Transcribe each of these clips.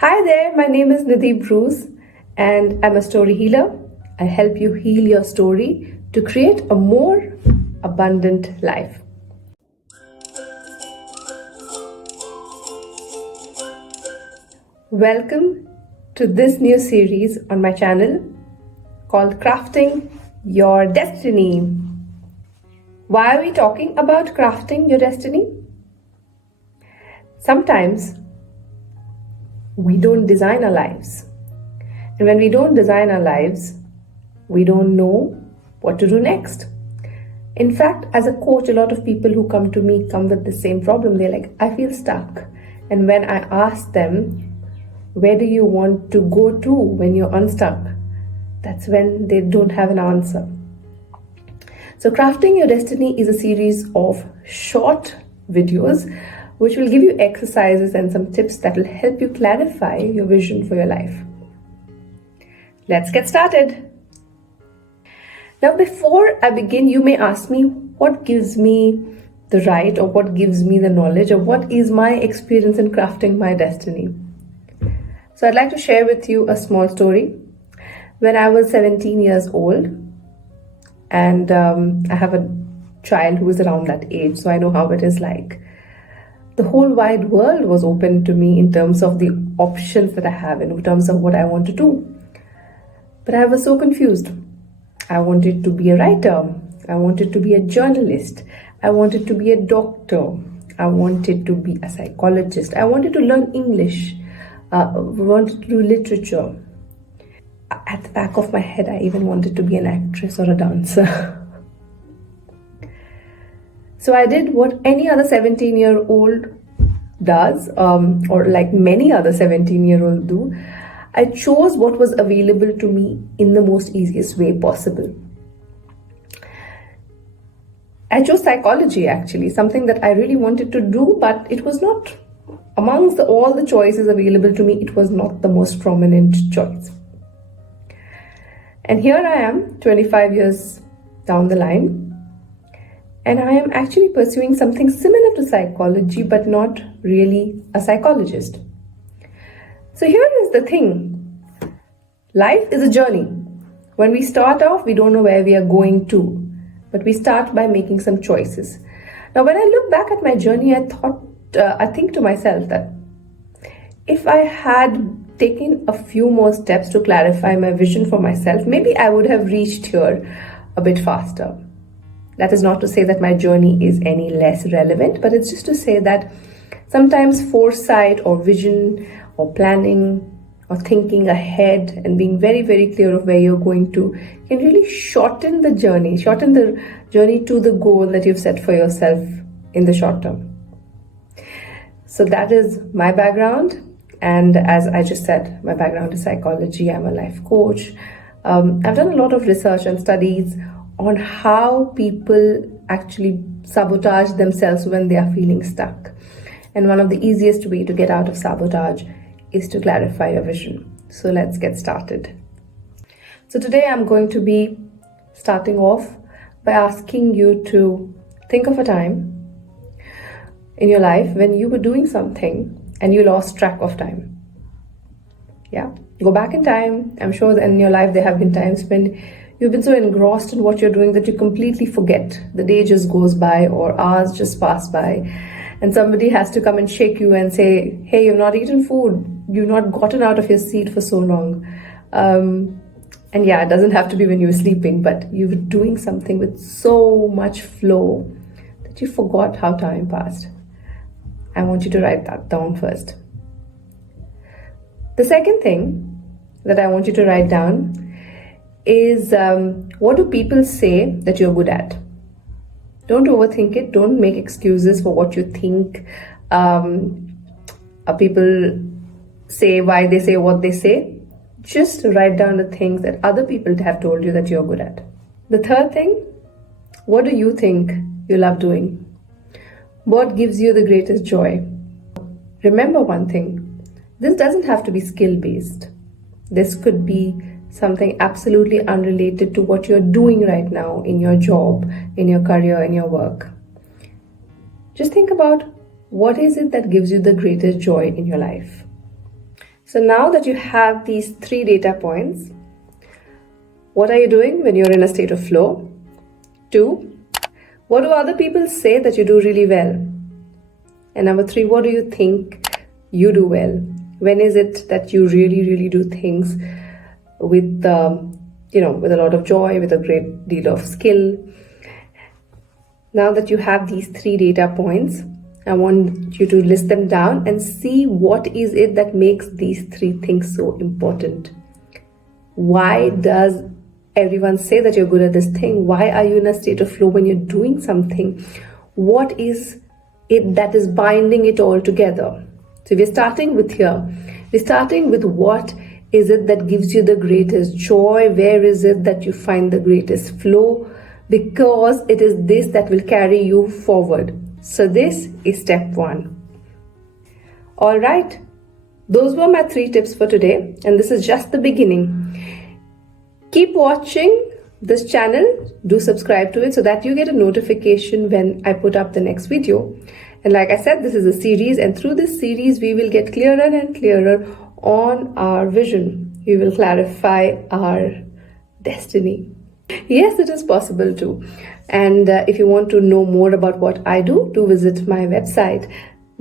Hi there, my name is Nidhi Bruce and I'm a story healer. I help you heal your story to create a more abundant life. Welcome to this new series on my channel called Crafting Your Destiny. Why are we talking about crafting your destiny? Sometimes we don't design our lives. And when we don't design our lives, we don't know what to do next. In fact, as a coach, a lot of people who come to me come with the same problem. They're like, I feel stuck. And when I ask them, where do you want to go to when you're unstuck? That's when they don't have an answer. So Crafting Your Destiny is a series of short videos which will give you exercises and some tips that will help you clarify your vision for your life. Let's get started. Now, before I begin, you may ask me what gives me the right or what gives me the knowledge or what is my experience in crafting my destiny. So I'd like to share with you a small story. When I was 17 years old, and I have a child who is around that age, so I know how it is like. The whole wide world was open to me in terms of the options that I have, in terms of what I want to do. But I was so confused. I wanted to be a writer. I wanted to be a journalist. I wanted to be a doctor. I wanted to be a psychologist. I wanted to learn English. I wanted to do literature. At the back of my head, I even wanted to be an actress or a dancer. So I did what any other 17-year-old does, or like many other 17-year-olds do. I chose what was available to me in the most easiest way possible. I chose psychology, actually, something that I really wanted to do, but it was not amongst all the choices available to me. It was not the most prominent choice. And here I am, 25 years down the line, and I am actually pursuing something similar to psychology, but not really a psychologist. So here is the thing. Life is a journey. When we start off, we don't know where we are going to, but we start by making some choices. Now, when I look back at my journey, I think to myself that if I had taken a few more steps to clarify my vision for myself, maybe I would have reached here a bit faster. That is not to say that my journey is any less relevant, but it's just to say that sometimes foresight or vision or planning or thinking ahead and being very, very clear of where you're going to can really shorten the journey to the goal that you've set for yourself in the short term. So that is my background. And as I just said, my background is psychology. I'm a life coach. I've done a lot of research and studies on how people actually sabotage themselves when they are feeling stuck. And one of the easiest way to get out of sabotage is to clarify your vision. So let's get started. So today I'm going to be starting off by asking you to think of a time in your life when you were doing something and you lost track of time. Yeah, go back in time. I'm sure that in your life there have been times when you've been so engrossed in what you're doing that you completely forget. The day just goes by or hours just pass by, and somebody has to come and shake you and say, hey, you've not eaten food. You've not gotten out of your seat for so long. And yeah, it doesn't have to be when you were sleeping, but you were doing something with so much flow that you forgot how time passed. I want you to write that down first. The second thing that I want you to write down is what do people say that you're good at? Don't overthink it. Don't make excuses for what you think people say, why they say what they say. Just write down the things that other people have told you that you're good at. The third thing, what do you think you love doing? What gives you the greatest joy? Remember one thing, this doesn't have to be skill-based. This could be something absolutely unrelated to what you're doing right now in your job, in your career, in your work. Just think about what is it that gives you the greatest joy in your life. So now that you have these 3 data points, what are you doing when you're in a state of flow? 2, what do other people say that you do really well? And number 3, what do you think you do well? When is it that you really do things with with a lot of joy, with a great deal of skill? Now that you have these 3 data points, I want you to list them down and see what is it that makes these 3 things so important. Why does everyone say that you're good at this thing? Why are you in a state of flow when you're doing something? What is it that is binding it all together? So we're starting with here. We're starting with what is it that gives you the greatest joy? Where is it that you find the greatest flow? Because it is this that will carry you forward. So this is step 1. All right. Those were my 3 tips for today, and this is just the beginning. Keep watching this channel. Do subscribe to it so that you get a notification when I put up the next video. And like I said, this is a series, and through this series, we will get clearer and clearer on our vision. We will clarify our destiny. Yes, it is possible too. And if you want to know more about what I do visit my website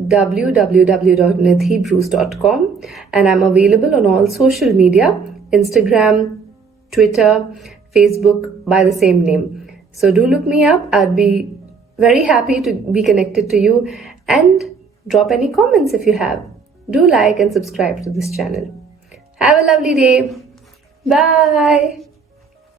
www.nidhibruce.com, and I'm available on all social media, Instagram, Twitter, Facebook, by the same name. So do look me up. I'd be very happy to be connected to you, and drop any comments if you have. Do like and subscribe to this channel. Have a lovely day. Bye.